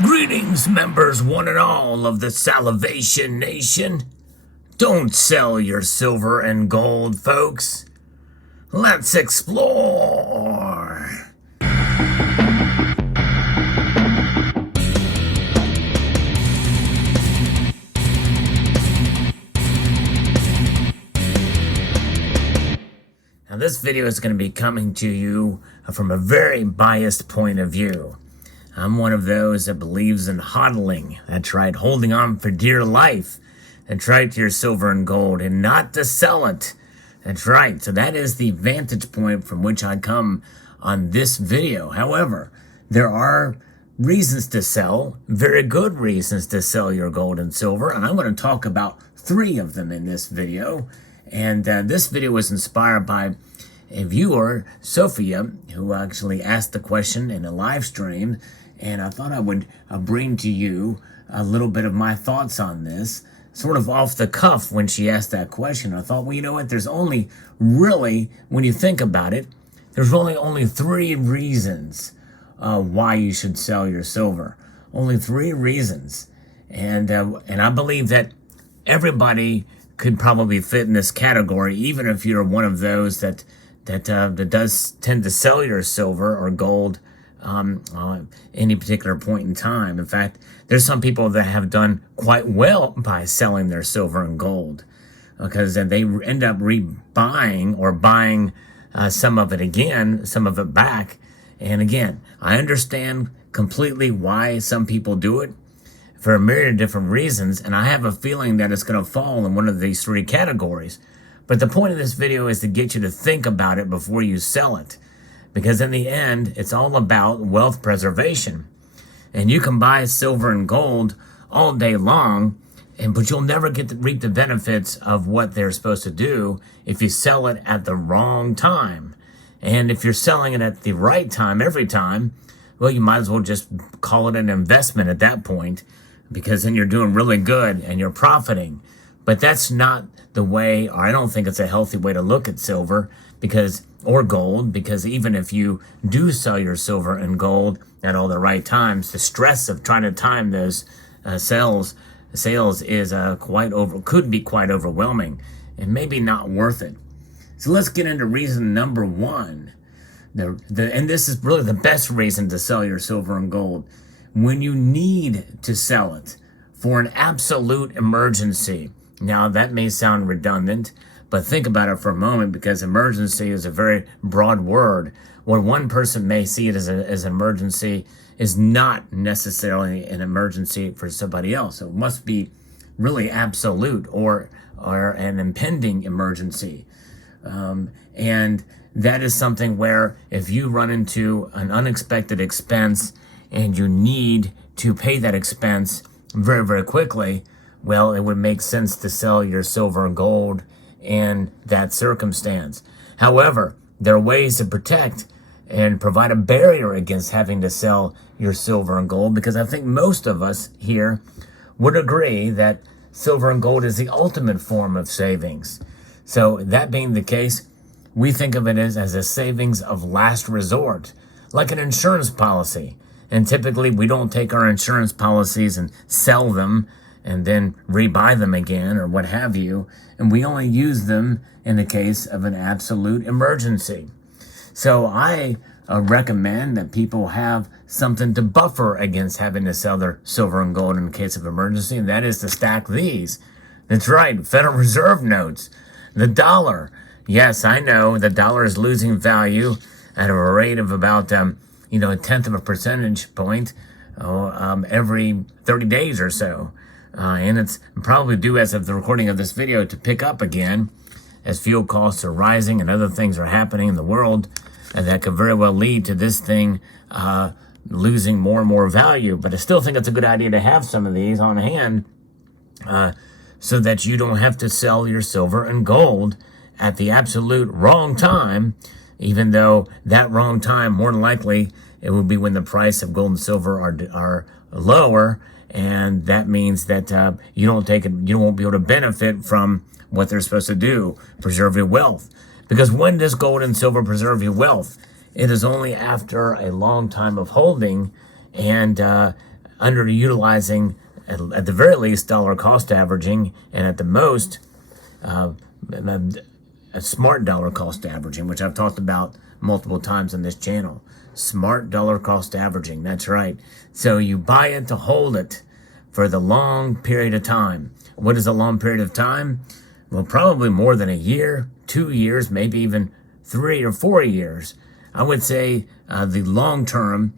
Greetings, members one and all of the Salivation Nation. Don't sell your silver and gold, folks. Let's explore. Now, this video is going to be coming to you from a very biased point of view. I'm one of those that believes in hodling. That's right, holding on for dear life. That's right, to your silver and gold, and not to sell it. That's right, so that is the vantage point from which I come on this video. However, there are reasons to sell, very good reasons to sell your gold and silver, and I'm going to talk about 3 of them in this video. And this video was inspired by a viewer, Sophia, who actually asked the question in a live stream, and I thought I would bring to you a little bit of my thoughts on this, sort of off the cuff when she asked that question. I thought, well, you know what, there's only really, when you think about it, there's really only 3 reasons why you should sell your silver. Only 3 reasons. And I believe that everybody could probably fit in this category, even if you're one of those that does tend to sell your silver or gold any particular point in time. In fact, there's some people that have done quite well by selling their silver and gold, because then they end up rebuying or buying some of it again, some of it back. And again, I understand completely why some people do it for a myriad of different reasons, and I have a feeling that it's going to fall in one of these 3 categories. But the point of this video is to get you to think about it before you sell it. Because in the end, it's all about wealth preservation. And you can buy silver and gold all day long, but you'll never get to reap the benefits of what they're supposed to do if you sell it at the wrong time. And if you're selling it at the right time every time, well, you might as well just call it an investment at that point, because then you're doing really good and you're profiting. But that's not the way, or I don't think it's a healthy way to look at silver or gold, because even if you do sell your silver and gold at all the right times, the stress of trying to time those sales is could be quite overwhelming and maybe not worth it. So let's get into reason number 1. And this is really the best reason to sell your silver and gold. When you need to sell it for an absolute emergency. Now, that may sound redundant, but think about it for a moment, because emergency is a very broad word. What one person may see it as an emergency is not necessarily an emergency for somebody else. So it must be really absolute or an impending emergency. And that is something where if you run into an unexpected expense and you need to pay that expense very, very quickly, well, it would make sense to sell your silver and gold in that circumstance. However, there are ways to protect and provide a barrier against having to sell your silver and gold, because I think most of us here would agree that silver and gold is the ultimate form of savings. So that being the case, we think of it as a savings of last resort, like an insurance policy. And typically we don't take our insurance policies and sell them and then rebuy them again or what have you. And we only use them in the case of an absolute emergency. So I recommend that people have something to buffer against having to sell their silver and gold in case of emergency, and that is to stack these. That's right, Federal Reserve notes, the dollar. Yes, I know the dollar is losing value at a rate of about a 1/10 of a percentage point every 30 days or so. And it's probably due, as of the recording of this video, to pick up again as fuel costs are rising and other things are happening in the world, and that could very well lead to this thing losing more and more value. But I still think it's a good idea to have some of these on hand so that you don't have to sell your silver and gold at the absolute wrong time, even though that wrong time, more than likely, it will be when the price of gold and silver are lower. And that means that you won't be able to benefit from what they're supposed to do, preserve your wealth. Because when does gold and silver preserve your wealth? It is only after a long time of holding and underutilizing, at the very least, dollar cost averaging, and at the most, uh, a smart dollar cost averaging, which I've talked about multiple times on this channel. Smart dollar cost averaging, that's right. So you buy it to hold it for the long period of time. What is a long period of time? Well, probably more than a year, 2 years, maybe even 3 or 4 years. I would say the long term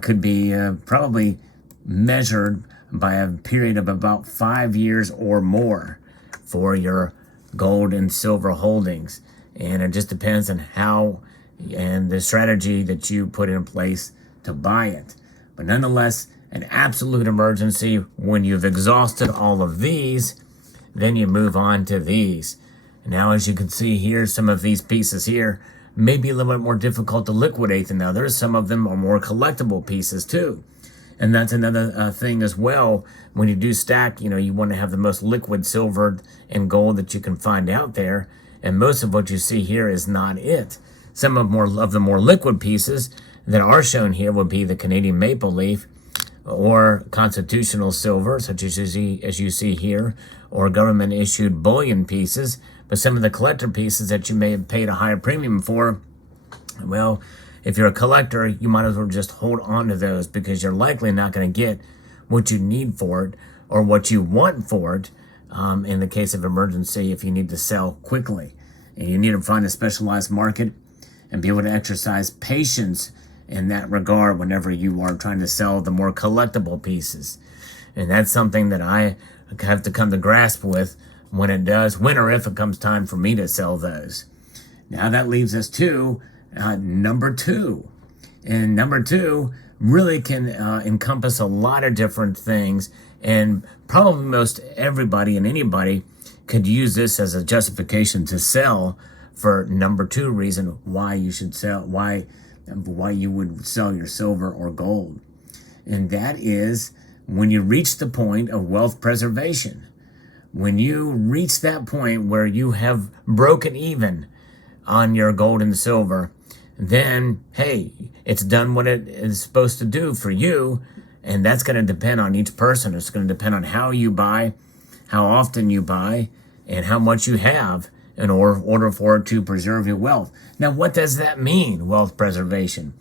could be probably measured by a period of about 5 years or more for your gold and silver holdings. And it just depends on how and the strategy that you put in place to buy it. But nonetheless, an absolute emergency, when you've exhausted all of these, then you move on to these. Now, as you can see here, some of these pieces here may be a little bit more difficult to liquidate than others. Some of them are more collectible pieces too. And that's another thing as well. When you do stack, you want to have the most liquid silver and gold that you can find out there. And most of what you see here is not it. Some of the more liquid pieces that are shown here would be the Canadian maple leaf, or constitutional silver, such as you see here, or government-issued bullion pieces. But some of the collector pieces that you may have paid a higher premium for, well, if you're a collector, you might as well just hold on to those, because you're likely not going to get what you need for it or what you want for it in the case of emergency if you need to sell quickly. And you need to find a specialized market and be able to exercise patience in that regard whenever you are trying to sell the more collectible pieces. And that's something that I have to come to grasp with when or if it comes time for me to sell those. Now that leaves us to number 2. And number 2 really can encompass a lot of different things, and probably most everybody and anybody could use this as a justification to sell for number 2 reason why you should sell, why you would sell your silver or gold. And that is when you reach the point of wealth preservation. When you reach that point where you have broken even on your gold and silver, then, hey, it's done what it is supposed to do for you, and that's going to depend on each person. It's going to depend on how you buy, how often you buy, and how much you have in order for it to preserve your wealth. Now, what does that mean, wealth preservation?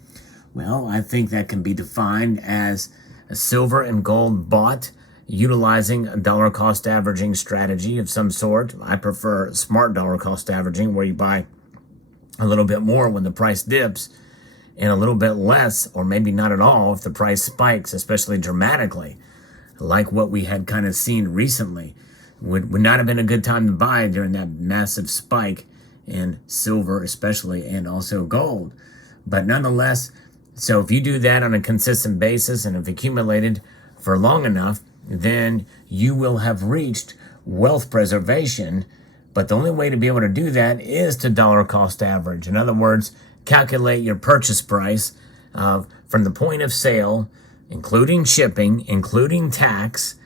Well, I think that can be defined as a silver and gold bought utilizing a dollar cost averaging strategy of some sort. I prefer smart dollar cost averaging, where you buy a little bit more when the price dips and a little bit less, or maybe not at all, if the price spikes, especially dramatically, like what we had kind of seen recently. Would not have been a good time to buy during that massive spike in silver especially, and also gold. But nonetheless, so if you do that on a consistent basis and have accumulated for long enough, then you will have reached wealth preservation. But the only way to be able to do that is to dollar cost average. In other words, calculate your purchase price from the point of sale, including shipping, including tax,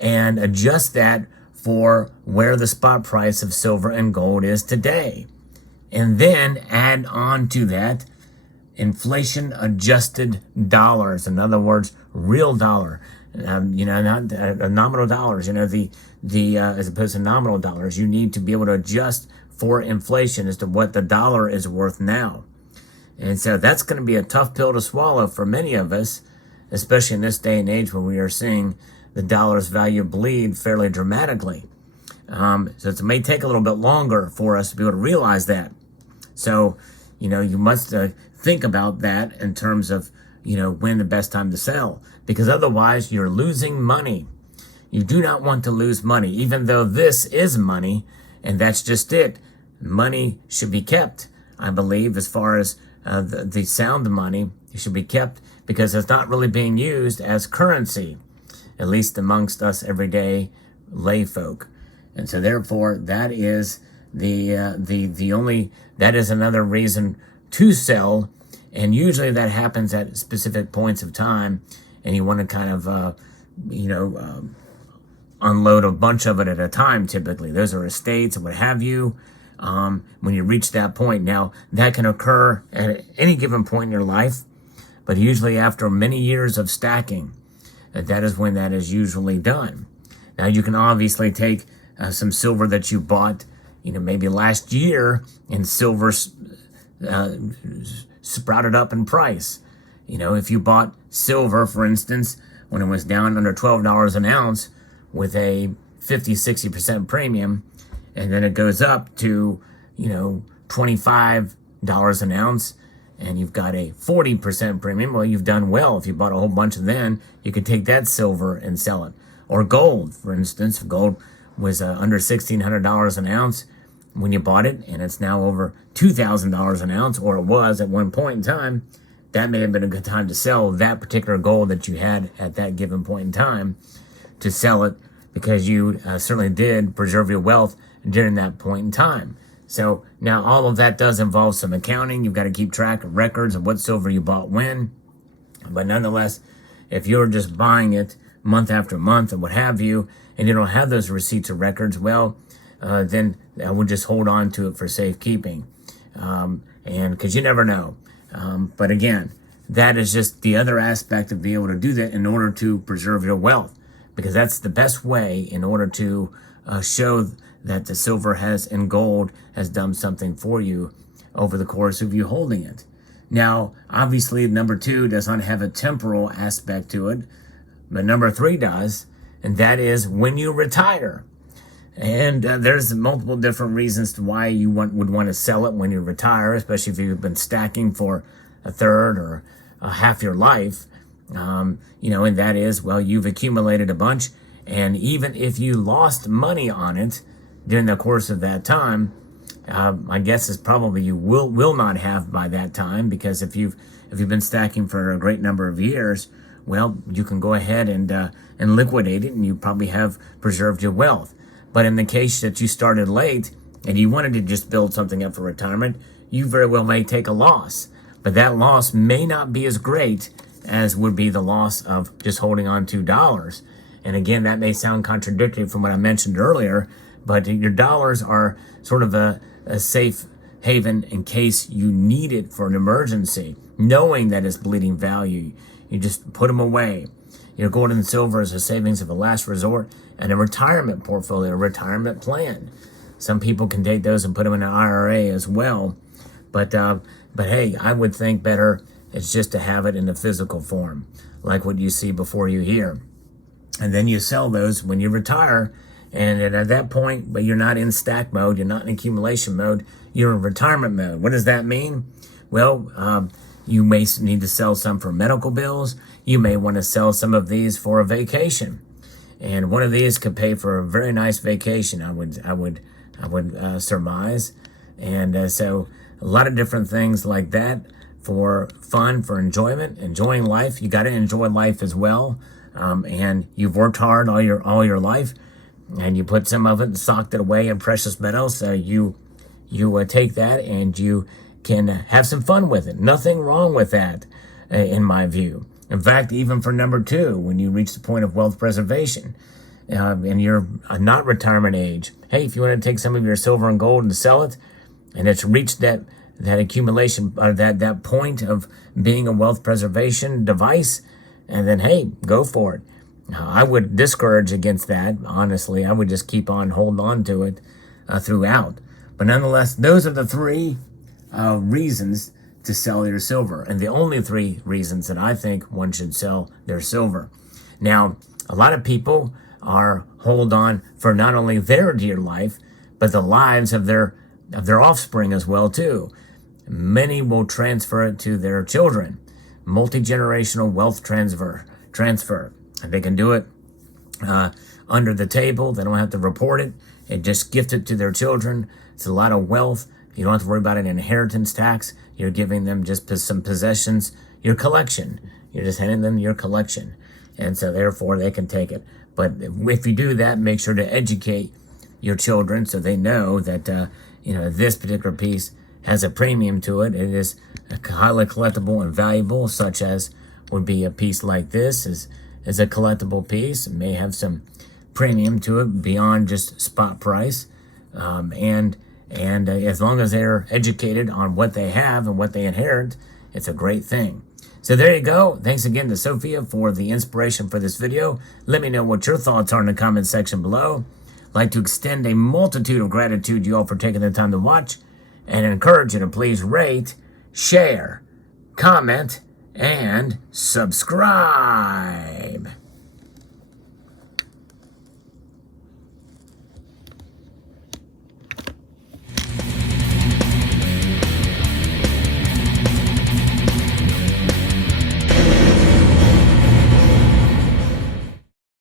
and adjust that for where the spot price of silver and gold is today. And then add on to that inflation adjusted dollars. In other words, real dollar, not nominal dollars, the as opposed to nominal dollars. You need to be able to adjust for inflation as to what the dollar is worth now. And so that's going to be a tough pill to swallow for many of us, especially in this day and age when we are seeing the dollar's value bleed fairly dramatically. So it may take a little bit longer for us to be able to realize that. So, you must think about that in terms of, when the best time to sell, because otherwise you're losing money. You do not want to lose money, even though this is money, and that's just it. Money should be kept, I believe, as far as the sound money. It should be kept because it's not really being used as currency, at least amongst us everyday lay folk. And so therefore, that is that is another reason to sell. And usually that happens at specific points of time, and you want to kind of, unload a bunch of it at a time. Typically, those are estates and what have you. When you reach that point, now that can occur at any given point in your life, but usually after many years of stacking. that is when that is usually done. Now you can obviously take some silver that you bought, maybe last year, and silver sprouted up in price. If you bought silver, for instance, when it was down under $12 an ounce with a 50-60% premium, and then it goes up to, $25 an ounce, and you've got a 40% premium, well, you've done well. If you bought a whole bunch of then, you could take that silver and sell it. Or gold, for instance. If gold was under $1,600 an ounce when you bought it, and it's now over $2,000 an ounce, or it was at one point in time, that may have been a good time to sell that particular gold that you had at that given point in time, to sell it, because you certainly did preserve your wealth during that point in time. So now all of that does involve some accounting. You've got to keep track of records of what silver you bought when. But nonetheless, if you're just buying it month after month and what have you, and you don't have those receipts or records, well, then I would just hold on to it for safekeeping. And because you never know. But again, that is just the other aspect of being able to do that in order to preserve your wealth, because that's the best way in order to show that the silver and gold has done something for you over the course of you holding it. Now, obviously, number 2 does not have a temporal aspect to it, but number 3 does, and that is when you retire. And there's multiple different reasons to why you would want to sell it when you retire, especially if you've been stacking for a third or half your life. And that is, well, you've accumulated a bunch, and even if you lost money on it during the course of that time, my guess is probably you will not have by that time, because if you've been stacking for a great number of years, well, you can go ahead and liquidate it, and you probably have preserved your wealth. But in the case that you started late and you wanted to just build something up for retirement, you very well may take a loss. But that loss may not be as great as would be the loss of just holding on to dollars. And again, that may sound contradictory from what I mentioned earlier, but your dollars are sort of a safe haven in case you need it for an emergency, knowing that it's bleeding value. You just put them away. Your gold and silver is a savings of a last resort, and a retirement portfolio, a retirement plan. Some people can take those and put them in an IRA as well. But hey, I would think better it's just to have it in a physical form, like what you see before you here. And then you sell those when you retire, and at that point, but you're not in stack mode, you're not in accumulation mode, you're in retirement mode. What does that mean? Well, you may need to sell some for medical bills. You may want to sell some of these for a vacation. And one of these could pay for a very nice vacation, I would surmise. And so a lot of different things like that for fun, for enjoyment, enjoying life. You got to enjoy life as well. And you've worked hard all your life, and you put some of it and socked it away in precious metals. So you take that and you can have some fun with it. Nothing wrong with that, in my view. In fact, even for number 2, when you reach the point of wealth preservation, and you're not retirement age, hey, if you want to take some of your silver and gold and sell it, and it's reached that accumulation, that point of being a wealth preservation device, and then hey, go for it. I would discourage against that, honestly. I would just keep on holding on to it throughout. But nonetheless, those are the 3 reasons to sell your silver, and the only 3 reasons that I think one should sell their silver. Now, a lot of people hold on for not only their dear life, but the lives of their offspring as well too. Many will transfer it to their children. Multi-generational wealth transfer. And they can do it under the table. They don't have to report it, and just gift it to their children. It's a lot of wealth. You don't have to worry about an inheritance tax. You're giving them just some possessions, your collection. You're just handing them your collection. And so therefore they can take it. But if you do that, make sure to educate your children so they know that this particular piece has a premium to it. It is highly collectible and valuable, such as would be a piece like this is a collectible piece. It may have some premium to it beyond just spot price. And as long as they're educated on what they have and what they inherit, it's a great thing. So there you go. Thanks again to Sophia for the inspiration for this video. Let me know what your thoughts are in the comment section below. I'd like to extend a multitude of gratitude to you all for taking the time to watch, and encourage you to please rate, share, comment, and subscribe.